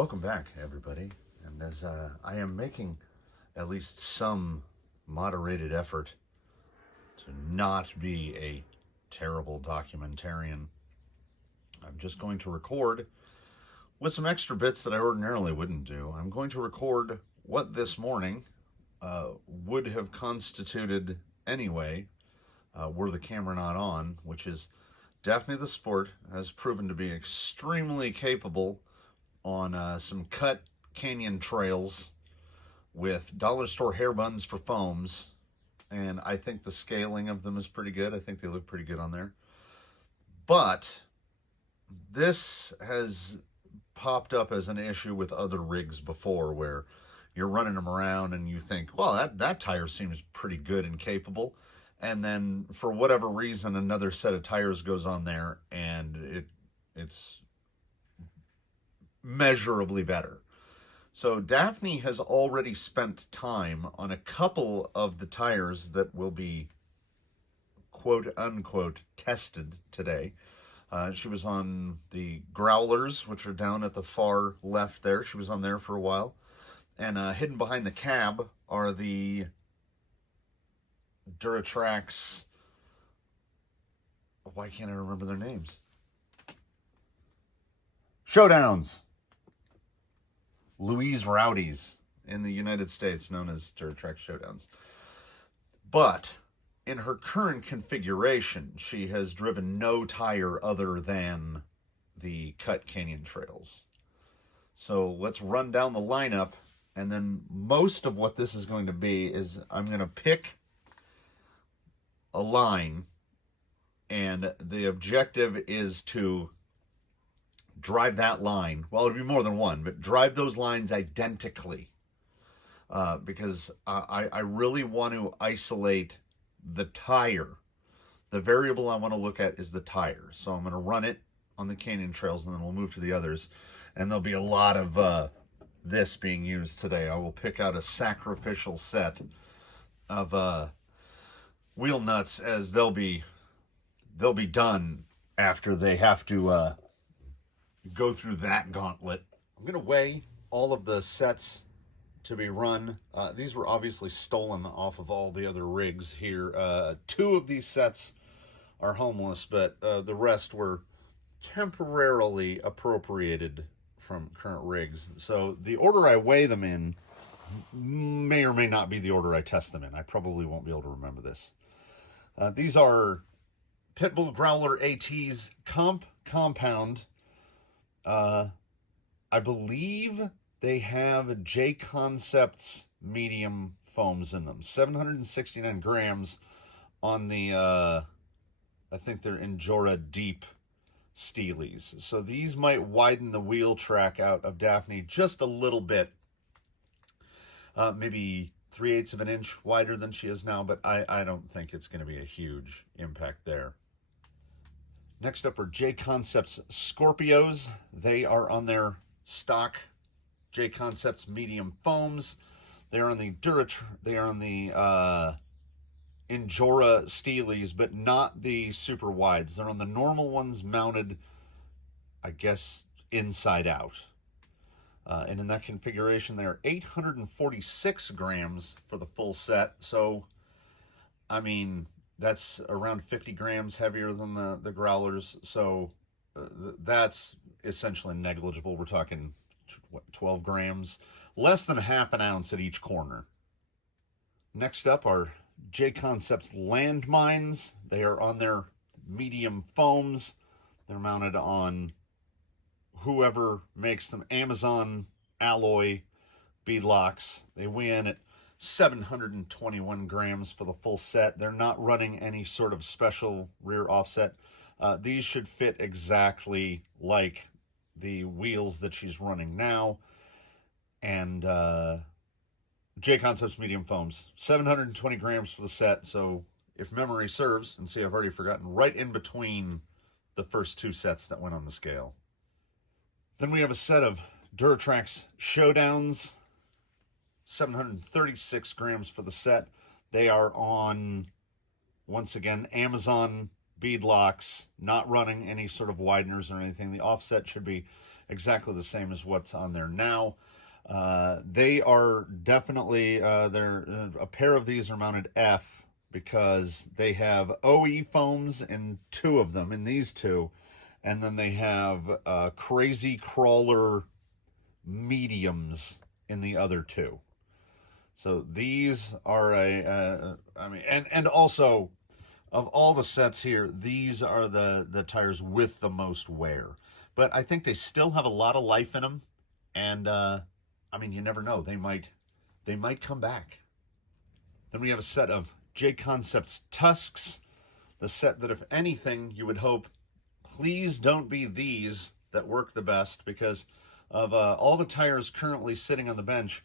Welcome back, everybody. And as I am making at least some moderated effort to not be a terrible documentarian, I'm just going to record with some extra bits that I ordinarily wouldn't do. I'm going to record what this morning would have constituted anyway, were the camera not on, which is Daphne the Sport has proven to be extremely capable on some cut canyon trails with dollar store hair buns for foams, and I think the scaling of them is pretty good. I think they look pretty good on there. But this has popped up as an issue with other rigs before, where you're running them around and you think, well, that tire seems pretty good and capable, and then for whatever reason another set of tires goes on there and it's measurably better. So Daphne has already spent time on a couple of the tires that will be quote unquote tested today. She was on the Growlers, which are down at the far left there. She was on there for a while. And hidden behind the cab are the Duratrax, why can't I remember their names? Showdowns. Louise Rowdies in the United States, known as Duratrax Showdowns. But in her current configuration, she has driven no tire other than the cut canyon trails. So let's run down the lineup, and then most of what this is going to be is I'm going to pick a line, and the objective is to drive that line. Well, it'll be more than one, but drive those lines identically, because I really want to isolate the tire. The variable I want to look at is the tire. So I'm going to run it on the canyon trails, and then we'll move to the others. And there'll be a lot of this being used today. I will pick out a sacrificial set of wheel nuts, as they'll be done after they have to go through that gauntlet. I'm going to weigh all of the sets to be run. These were obviously stolen off of all the other rigs here. 2 of these sets are homeless, but the rest were temporarily appropriated from current rigs. So the order I weigh them in may or may not be the order I test them in. I probably won't be able to remember this. These are Pitbull Growler AT's compound. I believe they have JConcepts medium foams in them. 769 grams on the, I think they're INJORA deep STEELIES. So these might widen the wheel track out of Daphne just a little bit. Maybe 3/8 of an inch wider than she is now, but I don't think it's going to be a huge impact there. Next up are JConcepts Scorpios. They are on their stock JConcepts medium foams. They are on the INJORA STEELIES, but not the super wides. They're on the normal ones mounted, I guess, inside out. And in that configuration, they are 846 grams for the full set. So, I mean, that's around 50 grams heavier than the Growlers. So that's essentially negligible. We're talking 12 grams, less than half an ounce at each corner. Next up are JConcepts Landmines. They are on their medium foams. They're mounted on whoever makes them, Amazon alloy beadlocks. They weigh in at 721 grams for the full set. They're not running any sort of special rear offset. These should fit exactly like the wheels that she's running now. And JConcepts medium foams, 720 grams for the set. So if memory serves, and see, I've already forgotten, right in between the first 2 sets that went on the scale. Then we have a set of Duratrax Showdowns, 736 grams for the set. They are on, once again, Amazon beadlocks, not running any sort of wideners or anything. The offset should be exactly the same as what's on there now. They are definitely, a pair of these are mounted F because they have OE foams in 2 of them, in these 2. And then they have crazy crawler mediums in the other 2. So these are and also, of all the sets here, these are the tires with the most wear. But I think they still have a lot of life in them. And, you never know. They might come back. Then we have a set of JConcepts Tusks. The set that, if anything, you would hope, please don't be these that work the best, because of all the tires currently sitting on the bench,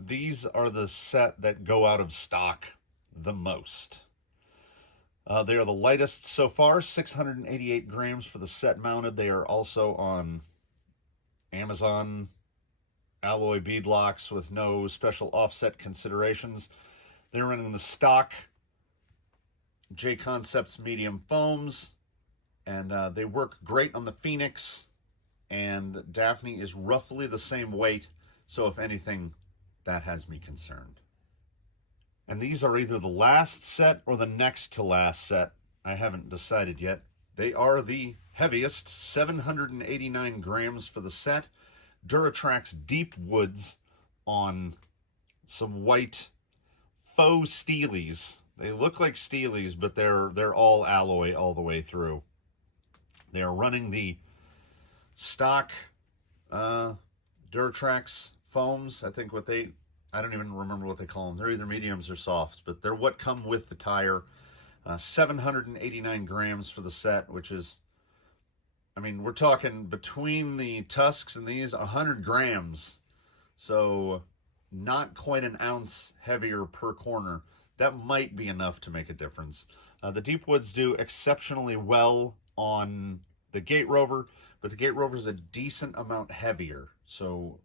these are the set that go out of stock the most. They are the lightest so far, 688 grams for the set mounted. They are also on Amazon alloy beadlocks with no special offset considerations. They're running the stock JConcepts medium foams, and they work great on the Phoenix, and Daphne is roughly the same weight, so if anything, that has me concerned. And these are either the last set or the next to last set. I haven't decided yet. They are the heaviest, 789 grams for the set. Duratrax Deep Woods on some white faux steelies. They look like steelies, but they're all alloy all the way through. They are running the stock Duratrax foams. I think I don't even remember what they call them. They're either mediums or softs, but they're what come with the tire. 789 grams for the set, which is, we're talking between the Tusks and these, 100 grams. So not quite an ounce heavier per corner. That might be enough to make a difference. The Deep Woods do exceptionally well on the Gate Rover, but the Gate Rover is a decent amount heavier. So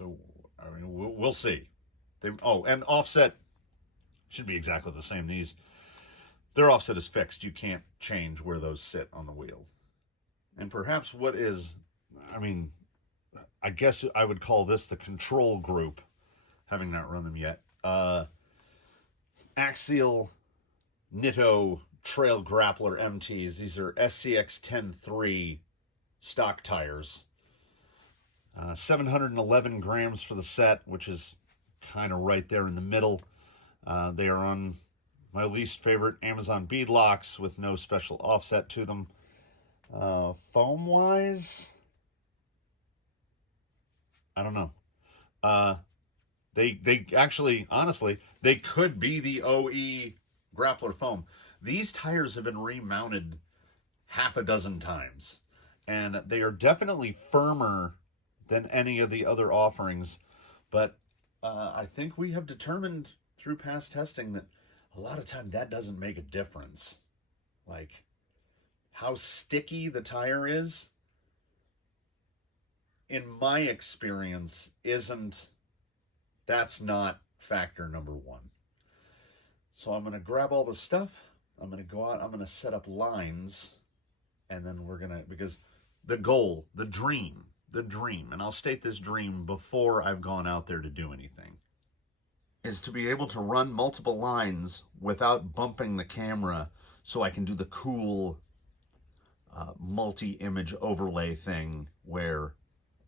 we'll see. And offset should be exactly the same. Their offset is fixed. You can't change where those sit on the wheel. And perhaps what is, I guess I would call this the control group, having not run them yet. Axial Nitto Trail Grappler MTs. These are SCX 10.3 stock tires. 711 grams for the set, which is kind of right there in the middle. They are on my least favorite Amazon beadlocks with no special offset to them. Foam-wise, I don't know. They actually, honestly, they could be the OE Grappler foam. These tires have been remounted half a dozen times, and they are definitely firmer than any of the other offerings. But I think we have determined through past testing that a lot of time that doesn't make a difference. Like, how sticky the tire is, in my experience, that's not factor number 1. So I'm going to grab all the stuff. I'm going to go out. I'm going to set up lines. And then we're going to, because the goal, the dream, and I'll state this dream before I've gone out there to do anything, is to be able to run multiple lines without bumping the camera, so I can do the cool multi-image overlay thing where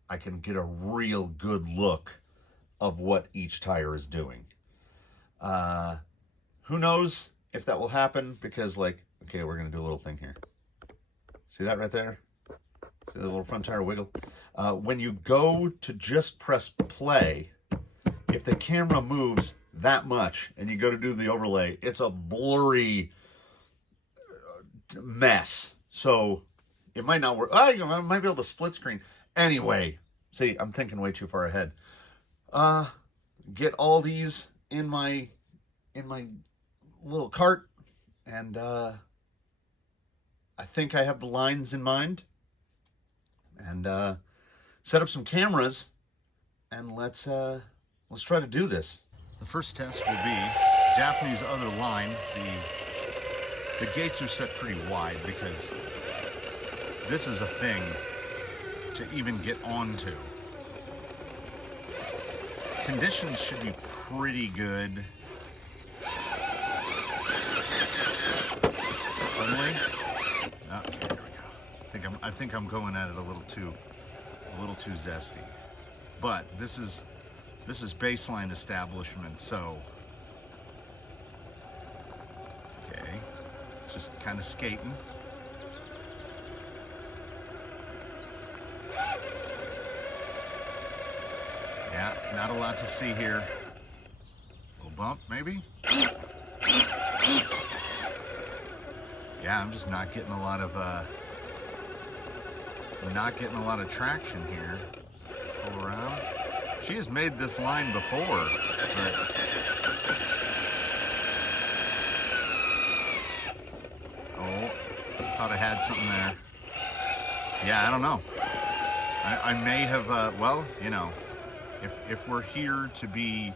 I can get a real good look of what each tire is doing. Who knows if that will happen, because, like, okay, we're going to do a little thing here. See that right there? See the little front tire wiggle? When you go to just press play, if the camera moves that much and you go to do the overlay, it's a blurry mess. So it might not work. I might be able to split screen. Anyway, see, I'm thinking way too far ahead. Get all these in my little cart, and I think I have the lines in mind, and set up some cameras, and let's try to do this. The first test will be Daphne's other line, the The gates are set pretty wide because this is a thing to even get onto. Conditions should be pretty good. Suddenly, okay, there we go. I think I'm going at it a little too zesty. But this is baseline establishment, so okay, just kind of skating. Yeah, not a lot to see here. Little bump, maybe? Yeah, I'm just not getting a lot of traction here. Pull around. She has made this line before, but oh, thought I had something there. Yeah, I don't know. I may have, well, you know, if we're here to be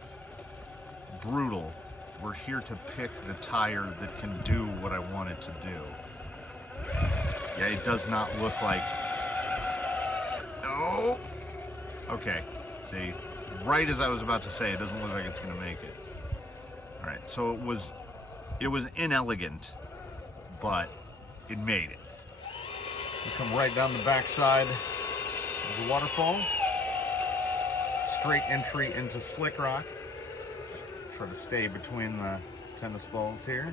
brutal, we're here to pick the tire that can do what I want it to do. Yeah, it does not look like, oh, okay. See, right as I was about to say, it doesn't look like it's gonna make it. All right, so it was inelegant, but it made it. You come right down the backside of the waterfall. Straight entry into Slick Rock. Try to stay between the tennis balls here.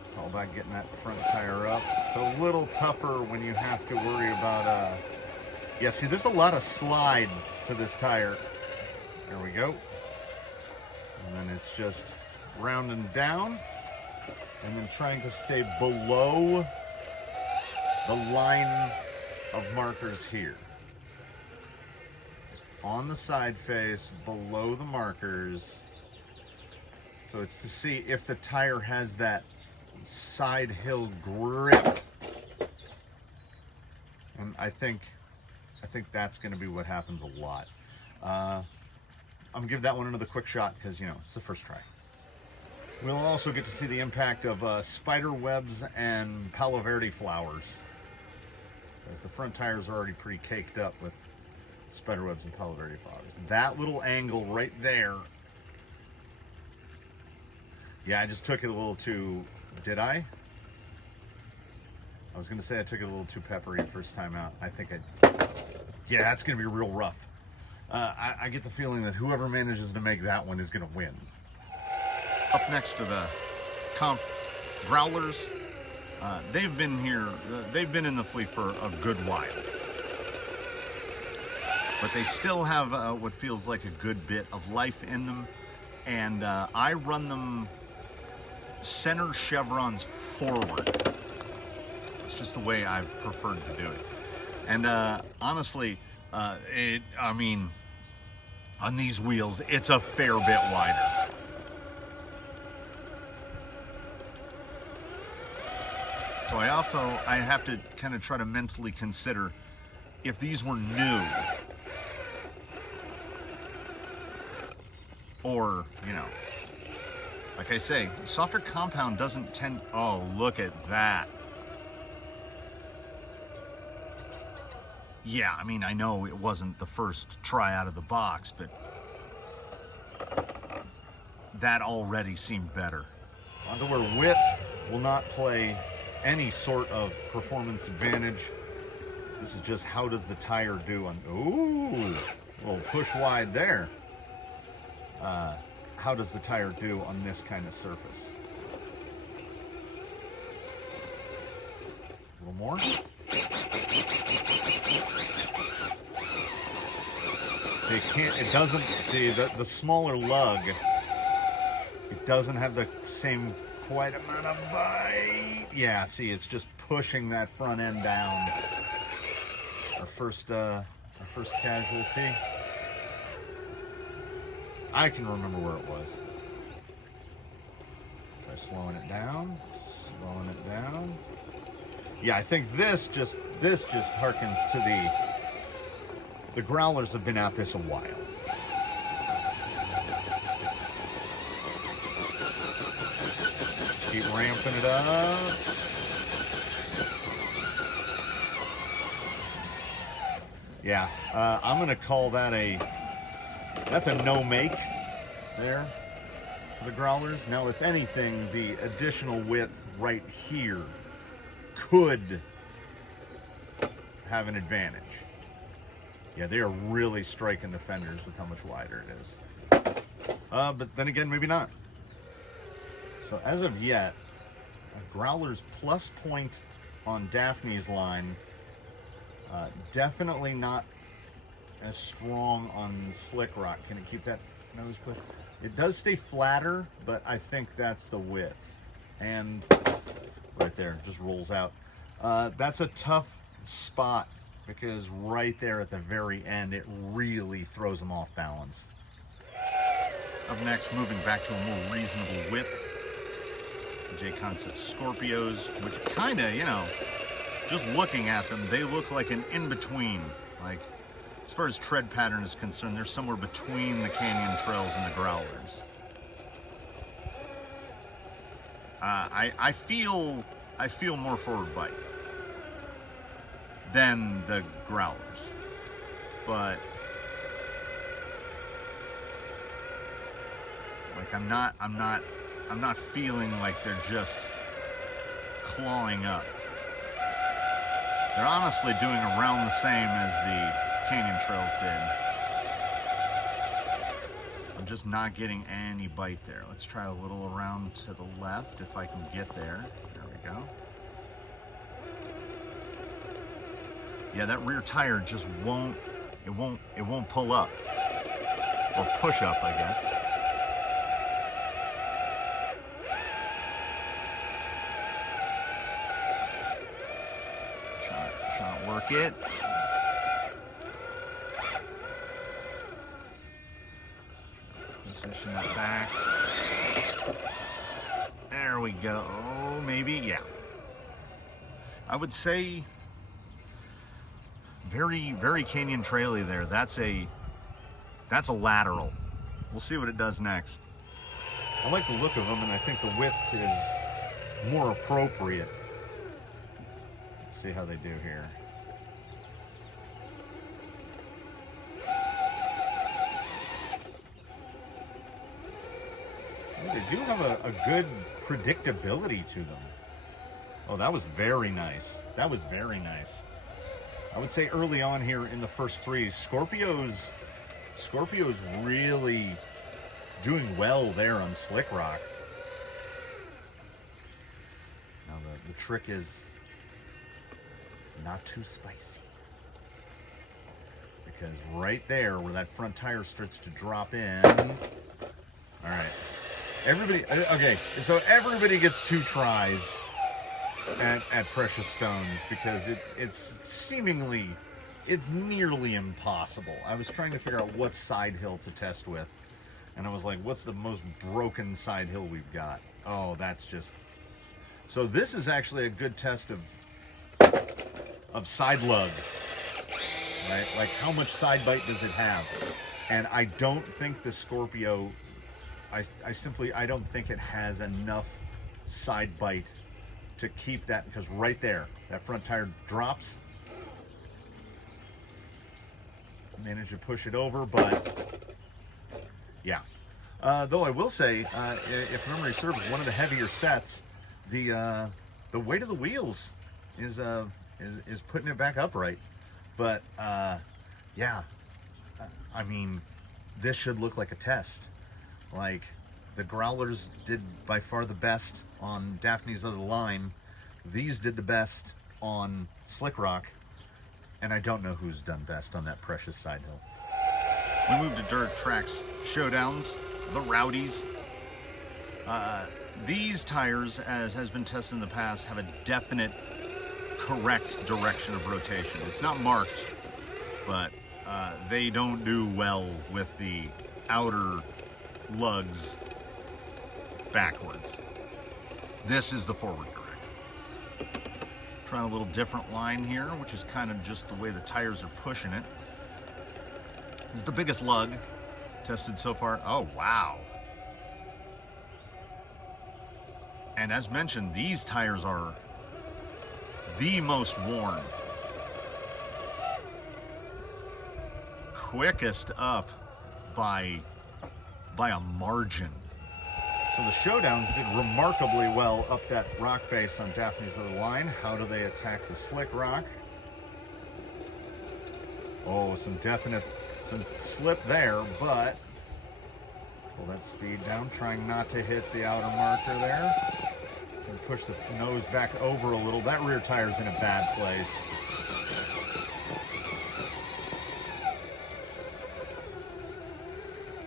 It's all about getting that front tire up. It's a little tougher when you have to worry about, yeah, see, there's a lot of slide to this tire. There we go. And then it's just rounding down and then trying to stay below the line of markers here. On the side face, below the markers. So it's to see if the tire has that side hill grip. And I think that's going to be what happens a lot. I'm going to give that one another quick shot because, you know, it's the first try. We'll also get to see the impact of spider webs and Palo Verde flowers, as the front tires are already pretty caked up with spiderwebs and Palo Verde flowers. That little angle right there. Yeah, I just took it a little too, did I? I was gonna say I took it a little too peppery first time out. I think yeah, that's gonna be real rough. I get the feeling that whoever manages to make that one is gonna win. Up next to the Growlers. They've been here, they've been in the fleet for a good while. But they still have what feels like a good bit of life in them. And I run them center chevrons forward. It's just the way I've preferred to do it. And honestly, I mean, on these wheels, it's a fair bit wider. So I have to kind of try to mentally consider if these were new, or, you know, like I say, softer compound doesn't tend, oh, look at that. Yeah, I mean, I know it wasn't the first try out of the box, but that already seemed better. Onto where width will not play any sort of performance advantage. This is just how does the tire do on, ooh, a little push wide there. How does the tire do on this kind of surface? A little more. See, it doesn't, see, the smaller lug, it doesn't have the same quite amount of bite. Yeah, see, it's just pushing that front end down. Our first casualty. I can remember where it was. Try slowing it down, slowing it down. Yeah, I think this just harkens to the Growlers have been at this a while. Keep ramping it up. Yeah, I'm going to call that that's a no make there for the growlers. Now, if anything, the additional width right here could have an advantage. Yeah, they are really striking the fenders with how much wider it is. But then again, maybe not. So as of yet, Growler's plus point on Daphne's line, definitely not as strong on Slick Rock. Can it keep that nose push? It does stay flatter, but I think that's the width. And right there, just rolls out. That's a tough spot because right there at the very end, it really throws them off balance. Up next, moving back to a more reasonable width, JConcepts Scorpios, which kind of, you know, just looking at them, they look like an in-between. Like, as far as tread pattern is concerned, they're somewhere between the Canyon Trails and the Growlers. I feel more forward bite than the Growlers, but like I'm not feeling like they're just clawing up. They're honestly doing around the same as the Canyon Trails did. I'm just not getting any bite there. Let's try a little around to the left if I can get there. There we go. Yeah, that rear tire just won't pull up. Or push up, I guess. Trying to work it. Position it back. There we go. Oh, maybe, yeah. I would say very, very canyon traily there. That's a lateral. We'll see what it does next. I like the look of them, and I think the width is more appropriate. Let's see how they do here. They do have a good predictability to them. Oh, that was very nice. That was very nice. I would say early on here in the first three, Scorpios really doing well there on Slick Rock. Now the trick is not too spicy. Because right there where that front tire starts to drop in. All right. Okay, so everybody gets 2 tries at Precious Stones because it's nearly impossible. I was trying to figure out what side hill to test with, and I was like, what's the most broken side hill we've got? Oh, that's just... So this is actually a good test of side lug, right? Like how much side bite does it have? And I don't think the Scorpio, I don't think it has enough side bite to keep that, because right there, that front tire drops. Managed to push it over, but yeah. Though I will say, if memory serves, one of the heavier sets, the weight of the wheels is putting it back upright. But yeah, I mean, this should look like a test. Like, the Growlers did by far the best on Daphne's other line. These did the best on Slick Rock. And I don't know who's done best on that precious side hill. We move to Duratrax Showdowns, the Rowdies. These tires, as has been tested in the past, have a definite correct direction of rotation. It's not marked, but they don't do well with the outer lugs backwards. This is the forward direct. Trying a little different line here, which is kind of just the way the tires are pushing it. This is the biggest lug tested so far. Oh, wow. And as mentioned, these tires are the most worn. Quickest up by a margin. So the Showdowns did remarkably well up that rock face on Daphne's other line. How do they attack the slick rock? Oh, some slip there, but pull that speed down, trying not to hit the outer marker there. And push the nose back over a little. That rear tire's in a bad place.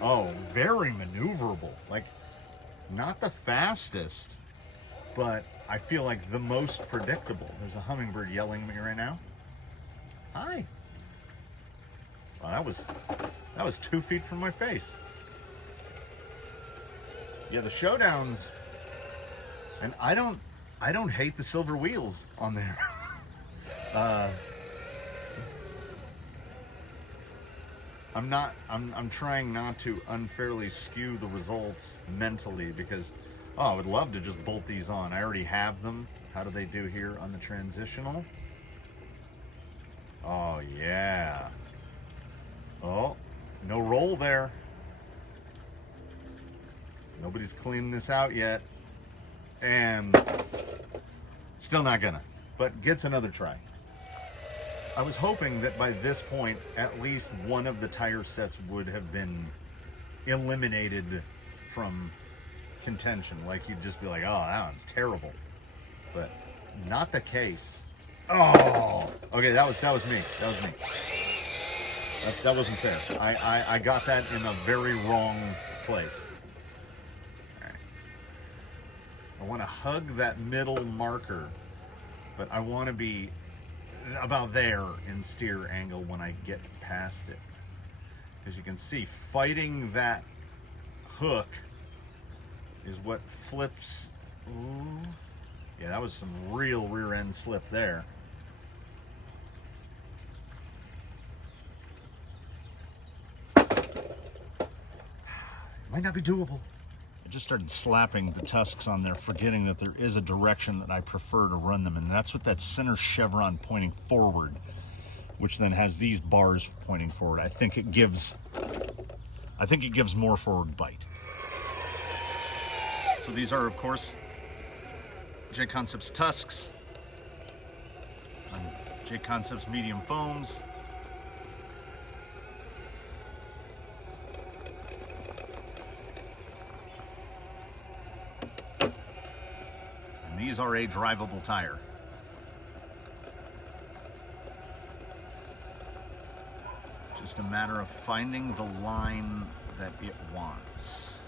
Oh, very maneuverable. Like, not the fastest, but I feel like the most predictable. There's a hummingbird yelling at me right now. Hi. Well, that was 2 feet from my face. Yeah, the Showdowns, and I don't hate the silver wheels on there. I'm trying not to unfairly skew the results mentally because, oh, I would love to just bolt these on. I already have them. How do they do here on the transitional? Oh, yeah. Oh, no roll there. Nobody's cleaned this out yet. And still not gonna, but gets another try. I was hoping that by this point, at least one of the tire sets would have been eliminated from contention. Like, you'd just be like, oh, that one's terrible. But not the case. Oh, okay, that was me. That wasn't fair. I got that in a very wrong place. All right. I want to hug that middle marker, but I want to be about there in steer angle when I get past it. As you can see, fighting that hook is what flips. Ooh. Yeah, that was some real rear end slip there. Might not be doable. I just started slapping the tusks on there, forgetting that there is a direction that I prefer to run them in. That's with that center chevron pointing forward, which then has these bars pointing forward. I think it gives more forward bite. So these are, of course, JConcepts Tusks on JConcepts medium foams. These are a drivable tire. Just a matter of finding the line that it wants.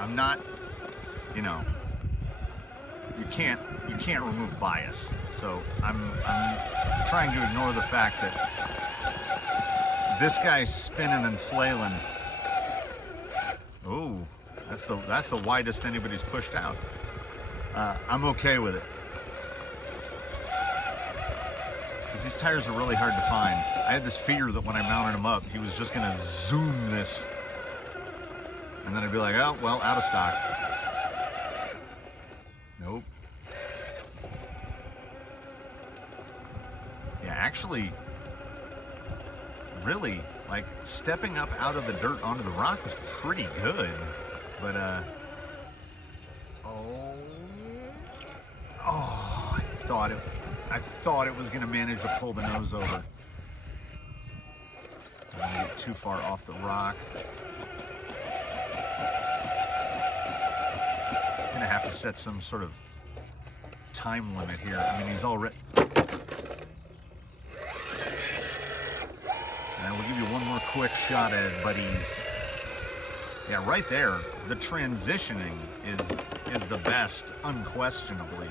I'm not, you you can't remove bias. So I'm trying to ignore the fact that this guy's spinning and flailing. Oh, that's the widest anybody's pushed out. I'm okay with it. Because these tires are really hard to find. I had this fear that when I mounted him up, he was just gonna zoom this. And then I'd be like, oh, well, out of stock. Nope. Yeah, actually, really, like, stepping up out of the dirt onto the rock was pretty good. But, I thought it was going to manage to pull the nose over. I don't get too far off the rock. Gonna have to set some sort of time limit here. I mean, he's already. And we'll give you one more quick shot at it, buddies. Yeah, right there, the transitioning is the best, unquestionably.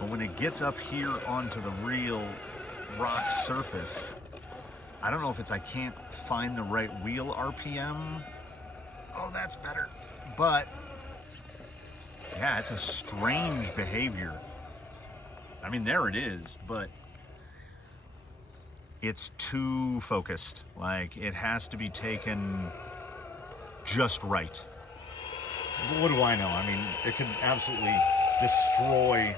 But when it gets up here onto the real rock surface, I don't know if it's I can't find the right wheel RPM. Oh, that's better. But yeah, it's a strange behavior. I mean, there it is, but it's too focused. Like, it has to be taken just right. But what do I know? I mean, it could absolutely destroy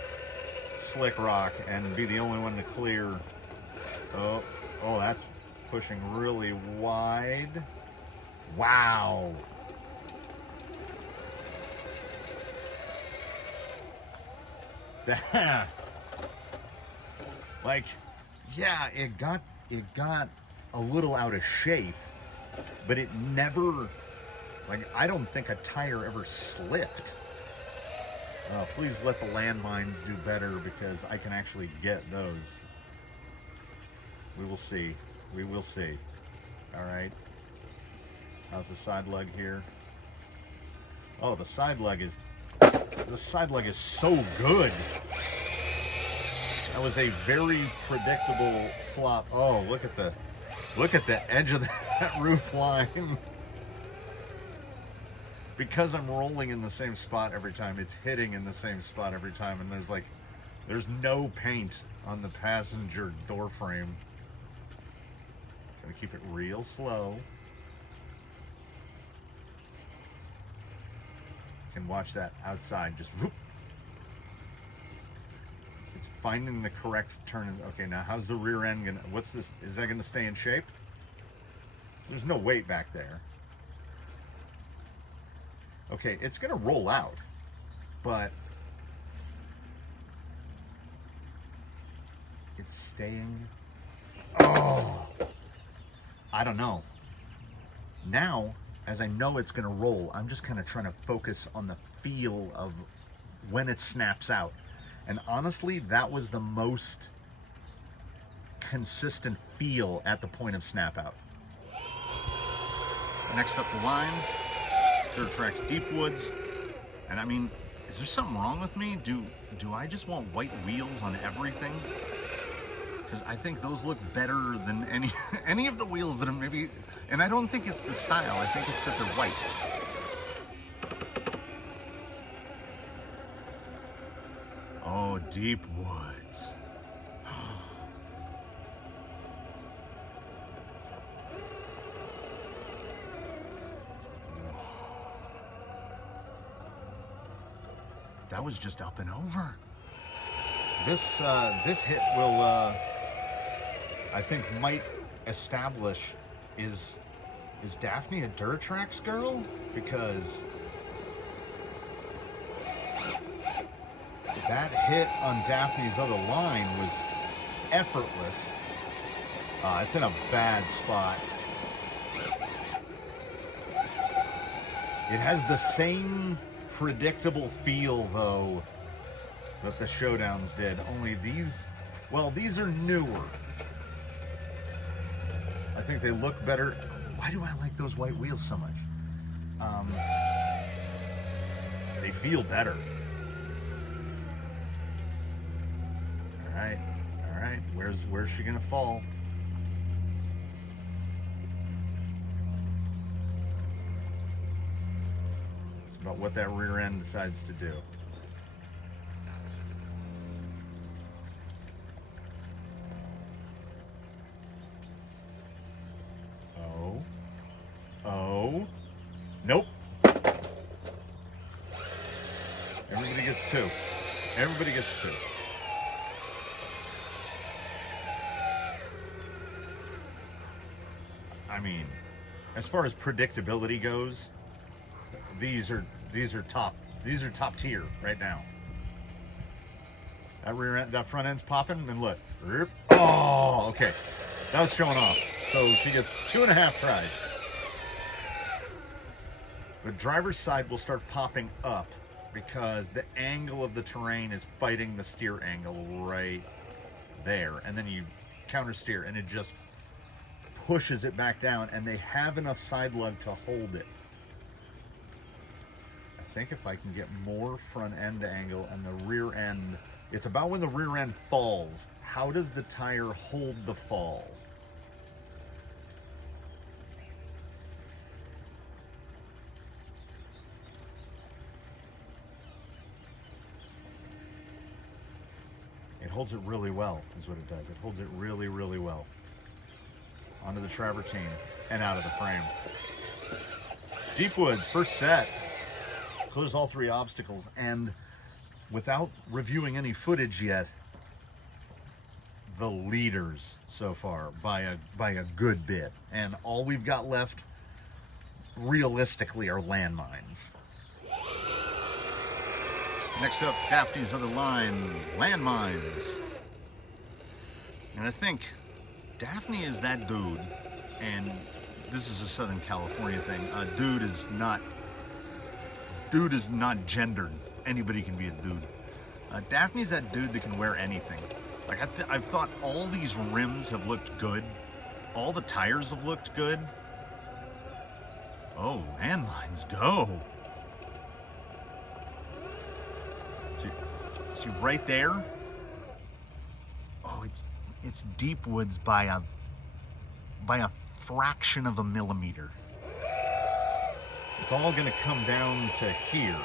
Slick Rock and be the only one to clear. Oh, that's pushing really wide. Wow. Like, yeah, it got a little out of shape, but it never, like, I don't think a tire ever slipped. Please let the landmines do better, because I can actually get those. We will see. We will see. All right. How's the side lug here? Oh, the side lug is so good. That was a very predictable flop. Oh, look at the edge of that roof line. Because I'm rolling in the same spot every time, it's hitting in the same spot every time, and there's no paint on the passenger door frame. Gotta keep it real slow. You can watch that outside, just whoop. It's finding the correct turn. Okay, now how's the rear end gonna, what's this, is that gonna stay in shape? There's no weight back there. Okay, it's gonna roll out, but it's staying. Oh, I don't know. Now, as I know it's gonna roll, I'm just kind of trying to focus on the feel of when it snaps out. And honestly, that was the most consistent feel at the point of snap out. Next up the line, Duratrax Deep Woods. And I mean, is there something wrong with me? Do I just want white wheels on everything? Because I think those look better than any of the wheels that are maybe, and I don't think it's the style, I think it's that they're white. Oh, Deep Woods. That was just up and over. This hit will, I think, might establish, is Daphne a Duratrax girl? Because that hit on Daphne's other line was effortless. It's in a bad spot. It has the same predictable feel, though, that the Showdowns did. Only these, well, these are newer. I think they look better. Why do I like those white wheels so much? They feel better. All right. Where's she gonna fall? It's about what that rear end decides to do. Oh, nope. Everybody gets two. Everybody gets two. I mean, as far as predictability goes, these are top tier right now. That rear end, that front end's popping, and look. Oh, okay. That was showing off. So she gets 2.5 tries. The driver's side will start popping up because the angle of the terrain is fighting the steer angle right there. And then you counter steer and it just pushes it back down, and they have enough side lug to hold it. I think if I can get more front end angle and the rear end, it's about when the rear end falls. How does the tire hold the fall? It holds it really well, is what it does. It holds it really, really well. Onto the travertine and out of the frame. Deep Woods, first set. Clears all 3 obstacles, and without reviewing any footage yet, the leaders so far by a good bit. And all we've got left, realistically, are Landmines. Next up, Daphne's other line, Landmines. And I think Daphne is that dude, and this is a Southern California thing. Dude is not gendered. Anybody can be a dude. Daphne's that dude that can wear anything. Like I've thought all these rims have looked good. All the tires have looked good. Oh, Landmines, go. See right there? Oh, it's Deep Woods by a fraction of a millimeter. It's all gonna come down to here.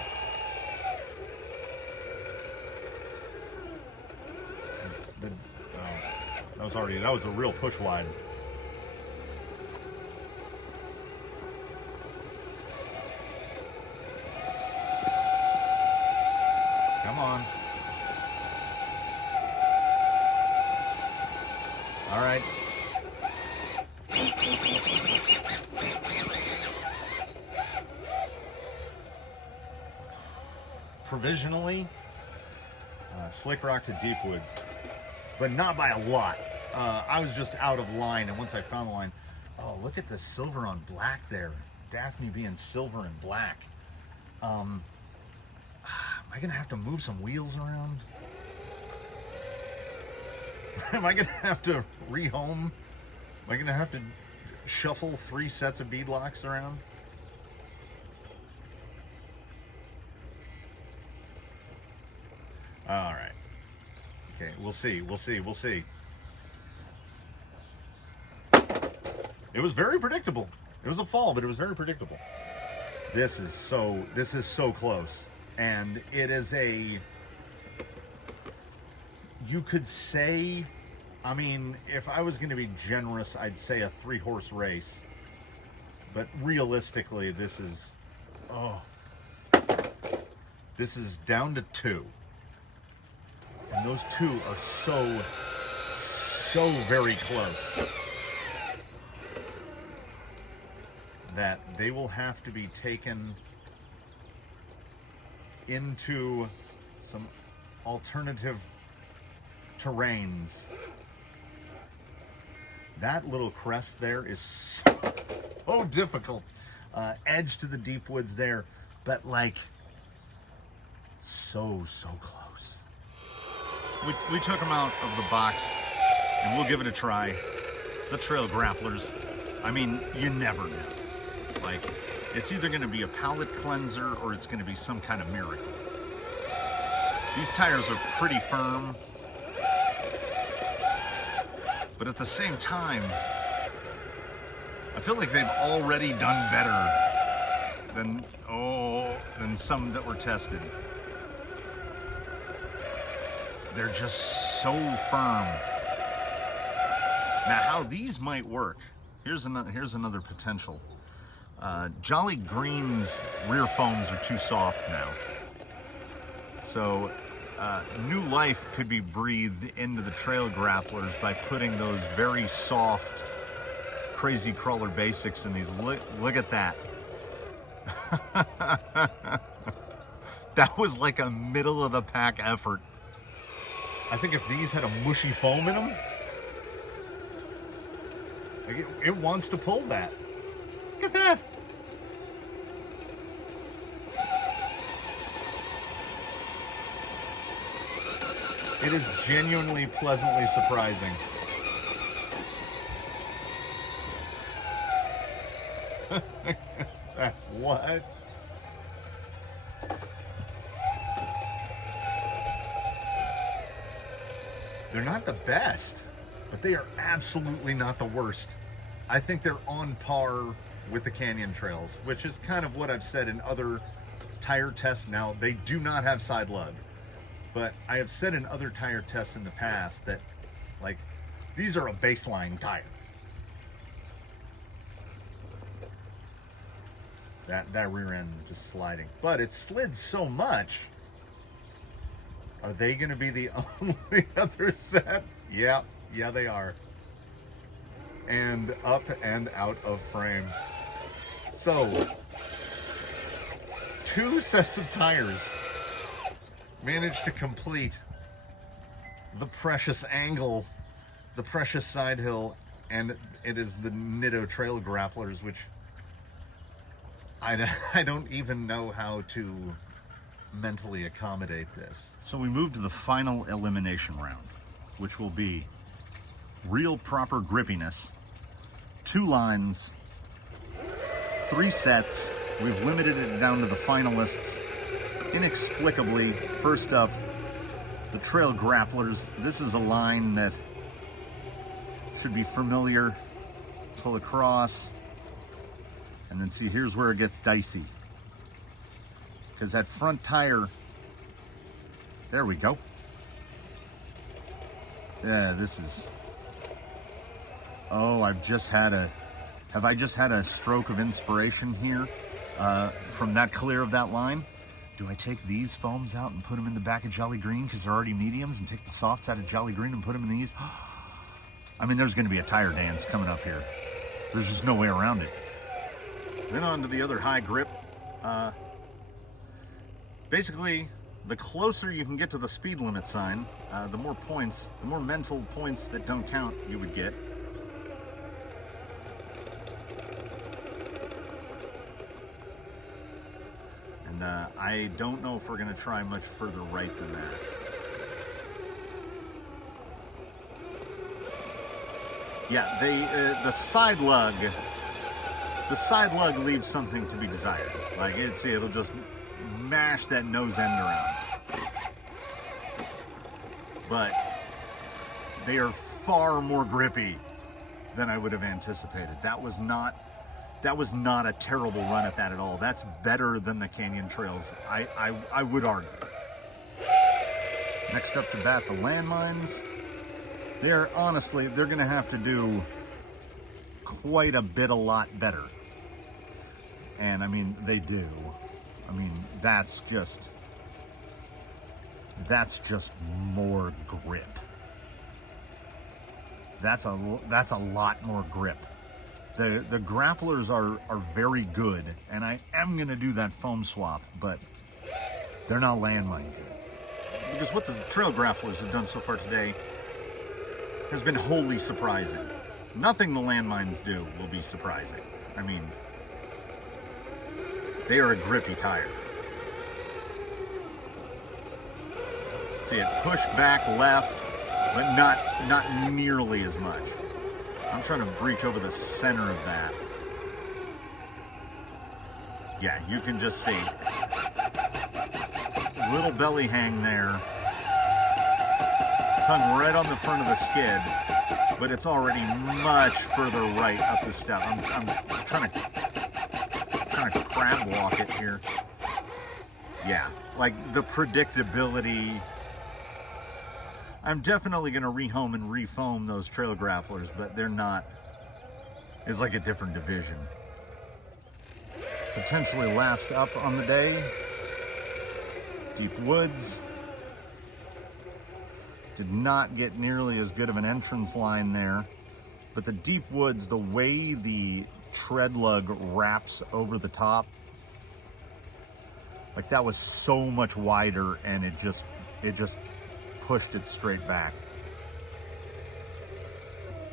That was a real push wide. Come on. All right. Provisionally, Slick Rock to Deep Woods, but not by a lot. I was just out of line, and once I found the line, oh, look at the silver on black there. Daphne being silver and black. Am I gonna have to move some wheels around? Am I gonna have to rehome? Am I gonna have to shuffle 3 sets of beadlocks around? All right. Okay, we'll see. It was very predictable. It was a fall, but it was very predictable. This is so close. And it is you could say, I mean, if I was going to be generous, I'd say a 3-horse race. But realistically, this is down to 2. And those 2 are so very close that they will have to be taken into some alternative terrains. That little crest there is so difficult. Edge to the Deep Woods there, but like so close. We took them out of the box, and we'll give it a try. The Trail Grapplers. I mean, you never know. Like, it's either going to be a palate cleanser or it's going to be some kind of miracle. These tires are pretty firm, but at the same time, I feel like they've already done better than some that were tested. They're just so firm. Now, how these might work, here's another potential. Jolly Green's rear foams are too soft now. So new life could be breathed into the Trail Grapplers by putting those very soft, crazy crawler basics in these. Look at that. That was like a middle of the pack effort. I think if these had a mushy foam in them, like it wants to pull that. Look at that. It is genuinely pleasantly surprising. What? They're not the best, but they are absolutely not the worst. I think they're on par with the Canyon Trails, which is kind of what I've said in other tire tests. Now, they do not have side lug, but I have said in other tire tests in the past that, like, these are a baseline tire. That rear end just sliding. But it slid so much. Are they going to be the only other set? Yeah, they are. And up and out of frame. So, 2 sets of tires managed to complete the precious angle, the precious side hill, and it is the Nitto Trail Grapplers, which I don't even know how to mentally accommodate this. So we move to the final elimination round, which will be real proper grippiness, 2 lines, 3 sets. We've limited it down to the finalists. Inexplicably, first up, the Trail Grapplers. This is a line that should be familiar. Pull across, and then see, here's where it gets dicey. Because that front tire, there we go. Yeah, this is, oh, have I just had a stroke of inspiration here from that clear of that line? Do I take these foams out and put them in the back of Jolly Green because they're already mediums, and take the softs out of Jolly Green and put them in these? I mean, there's going to be a tire dance coming up here. There's just no way around it. Then on to the other high grip. Basically, the closer you can get to the speed limit sign, the more points, the more mental points that don't count you would get. And I don't know if we're going to try much further right than that. Yeah, the side lug leaves something to be desired. Like, it'll just mash that nose end around. But they are far more grippy than I would have anticipated. That was not a terrible run at that at all. That's better than the Canyon Trails, I would argue. Next up to bat, the Landmines. They're going to have to do quite a lot better. And I mean, they do. I mean, that's just more grip. That's a lot more grip. The grapplers are very good, and I am gonna do that foam swap, but they're not landmine good. Because what the trail grapplers have done so far today has been wholly surprising. Nothing the landmines do will be surprising. I mean, they are a grippy tire. See it pushed back left, but not nearly as much. I'm trying to breach over the center of that. Yeah, you can just see. Little belly hang there. It's hung right on the front of the skid, but it's already much further right up the step. I'm trying to crab walk it here. Yeah, like the predictability. I'm definitely going to rehome and refoam those trail grapplers, but they're not. It's like a different division. Potentially last up on the day, Deep Woods. Did not get nearly as good of an entrance line there, but the Deep Woods, the way the tread lug wraps over the top, like that was so much wider, and it just pushed it straight back.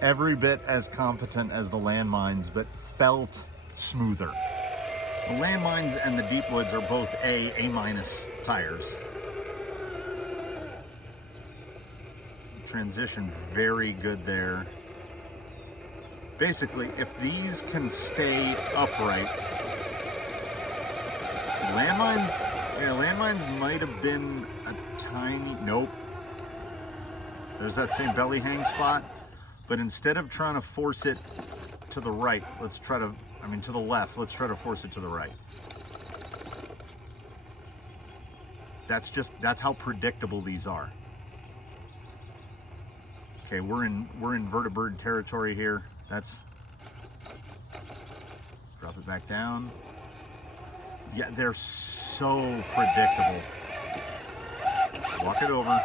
Every bit as competent as the Landmines, but felt smoother. The Landmines and the Deep Woods are both A- tires. Transition very good there. Basically, if these can stay upright, Landmines might have been a tiny, nope. There's that same belly hang spot, but instead of trying to force it to the right, to the left, let's try to force it to the right. That's how predictable these are. Okay, we're in vertibird territory here. Drop it back down. Yeah, they're so predictable. Walk it over.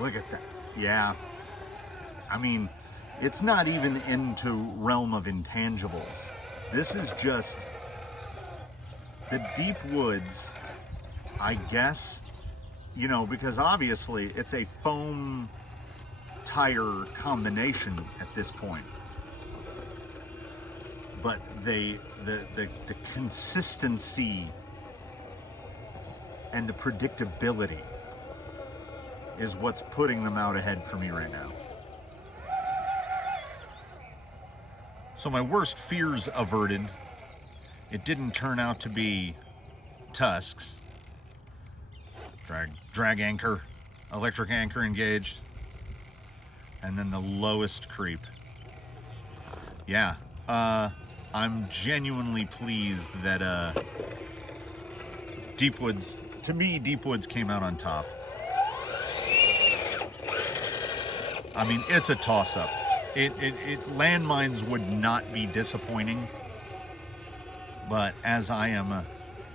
Look at that. Yeah. I mean, it's not even into realm of intangibles. This is just the deep woods, I guess, you know, because obviously it's a foam tire combination at this point. But the consistency and the predictability is what's putting them out ahead for me right now. So my worst fears averted. It didn't turn out to be Tusks. Drag anchor, electric anchor engaged, and then the lowest creep. Yeah, I'm genuinely pleased that Deep Woods, to me, Deep Woods came out on top. I mean, it's a toss-up. Landmines would not be disappointing, but as I am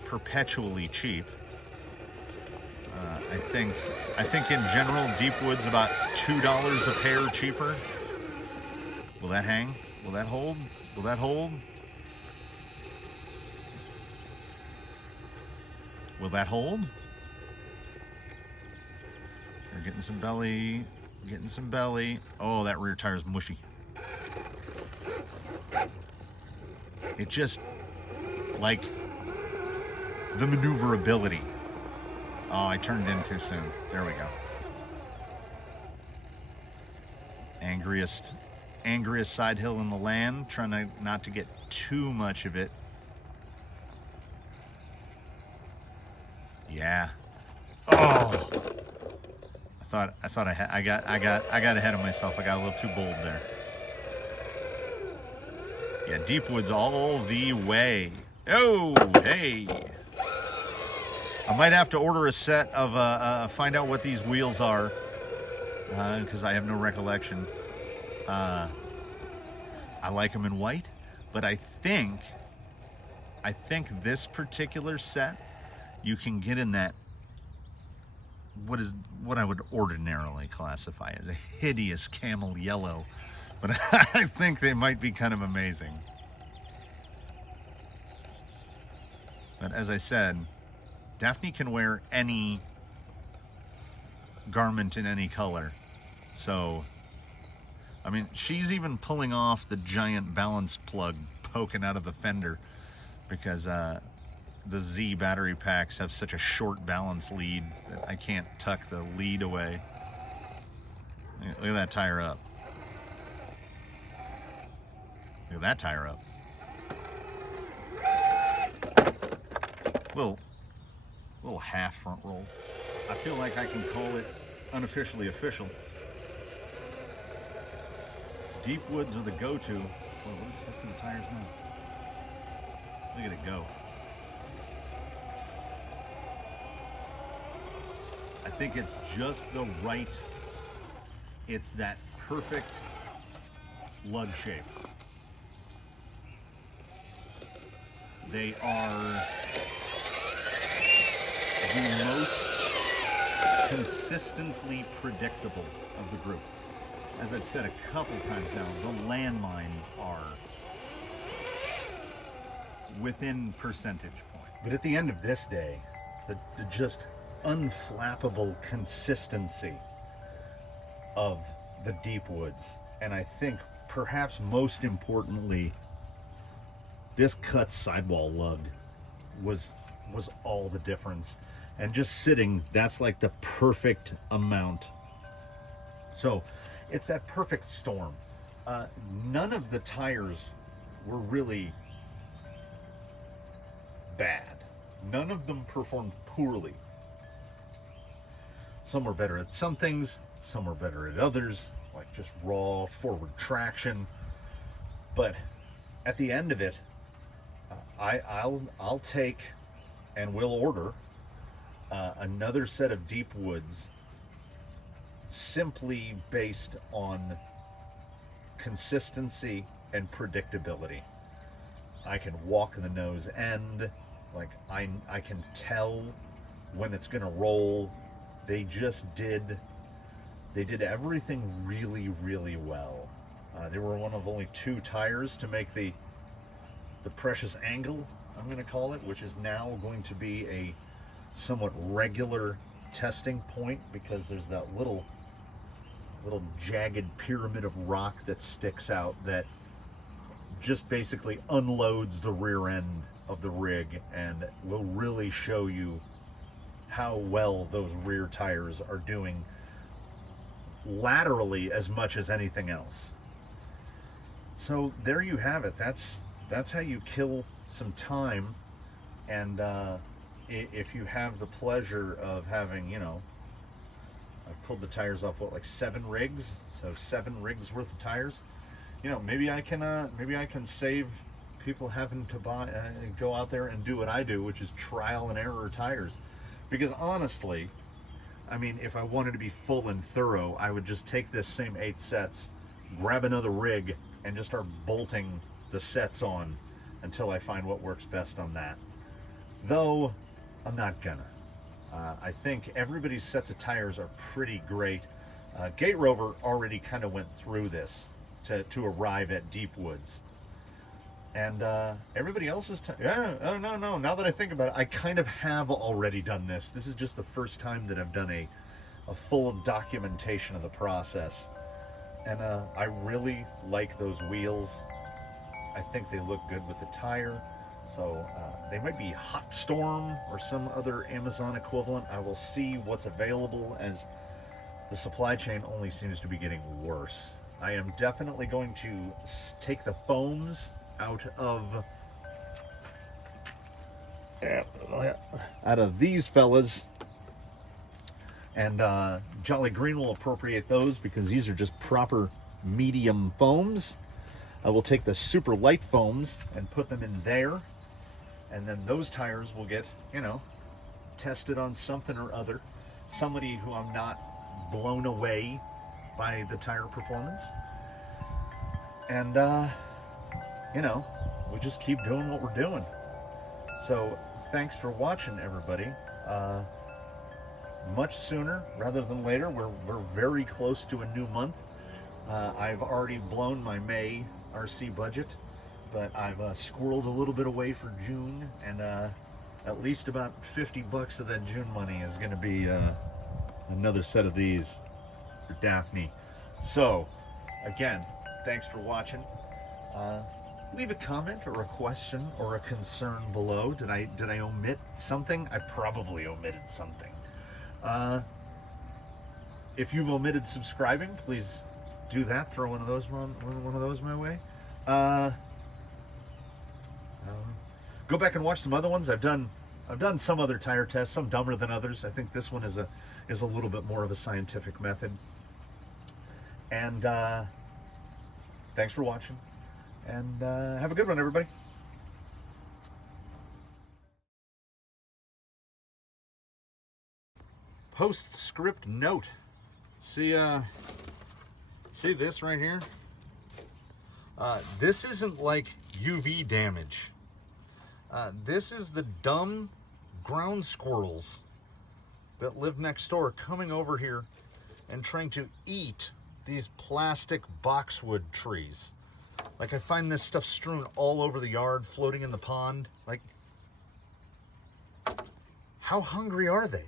perpetually cheap, I think in general Deep Woods about $2 a pair cheaper. Will that hang? Will that hold? Will that hold? Will that hold? We're getting some belly. Getting some belly. Oh, that rear tire is mushy. It just, like, the maneuverability. Oh, I turned it in too soon. There we go. Angriest side hill in the land. Trying not to get too much of it. Yeah. Oh. I got ahead of myself. I got a little too bold there. Yeah, Deep Woods all the way. Oh, hey. I might have to order a set of, find out what these wheels are, because I have no recollection. I like them in white, but I think this particular set you can get in that what I would ordinarily classify as a hideous camel yellow, but I think they might be kind of amazing. But as I said, Daphne can wear any garment in any color. So, I mean, she's even pulling off the giant balance plug poking out of the fender because the Z battery packs have such a short balance lead that I can't tuck the lead away. Look at that tire up. Look at that tire up. Little half front roll. I feel like I can call it unofficially official. Deep Woods are the go-to. Whoa, what is stuck to the tires now? Look at it go. I think it's just the right, it's that perfect lug shape. They are the most consistently predictable of the group. As I've said a couple times now, the Landmines are within percentage point. But at the end of this day, the just unflappable consistency of the Deep Woods, and I think perhaps most importantly, this cut sidewall lug was all the difference. And just sitting, that's like the perfect amount. So it's that perfect storm. None of the tires were really bad. None of them performed poorly. Some were better at some things, some were better at others, like just raw forward traction. But at the end of it, I'll take and will order another set of Deep Woods simply based on consistency and predictability. I can walk the nose end. Like, I can tell when it's gonna roll. They did everything really, really well. They were one of only 2 tires to make the precious angle, I'm going to call it, which is now going to be a somewhat regular testing point, because there's that little jagged pyramid of rock that sticks out that just basically unloads the rear end of the rig and will really show you how well those rear tires are doing laterally as much as anything else. So there you have it. That's how you kill some time. And if you have the pleasure of having, you know, I pulled the tires off, what, like 7 rigs? So 7 rigs worth of tires. You know, maybe I can save people having to go out there and do what I do, which is trial and error tires. Because honestly, I mean, if I wanted to be full and thorough, I would just take this same 8 sets, grab another rig, and just start bolting the sets on until I find what works best on that. Though, I'm not gonna. I think everybody's sets of tires are pretty great. Gate Rover already kind of went through this to arrive at Deep Woods. And everybody else's oh no, now that I think about it, I kind of have already done this. This is just the first time that I've done a full documentation of the process. And I really like those wheels. I think they look good with the tire. So they might be Hot Storm or some other Amazon equivalent. I will see what's available, as the supply chain only seems to be getting worse. I am definitely going to take the foams out of these fellas, and Jolly Green will appropriate those, because these are just proper medium foams. I will take the super light foams and put them in there, and then those tires will get, you know, tested on something or other. Somebody who I'm not blown away by the tire performance. And you know, we just keep doing what we're doing. So thanks for watching, everybody. Much sooner rather than later. We're very close to a new month. I've already blown my May RC budget, but I've squirreled a little bit away for June, and at least about 50 bucks of that June money is going to be another set of these for Daphne. So again, thanks for watching. Leave a comment or a question or a concern below. Did I omit something? I probably omitted something. If you've omitted subscribing, please do that. Throw one of those my way. Go back and watch some other ones. I've done some other tire tests, some dumber than others. I think this one is a little bit more of a scientific method. And thanks for watching. And have a good one, everybody. Postscript note. See this right here? This isn't like UV damage. This is the dumb ground squirrels that live next door coming over here and trying to eat these plastic boxwood trees. Like, I find this stuff strewn all over the yard, floating in the pond. Like, how hungry are they?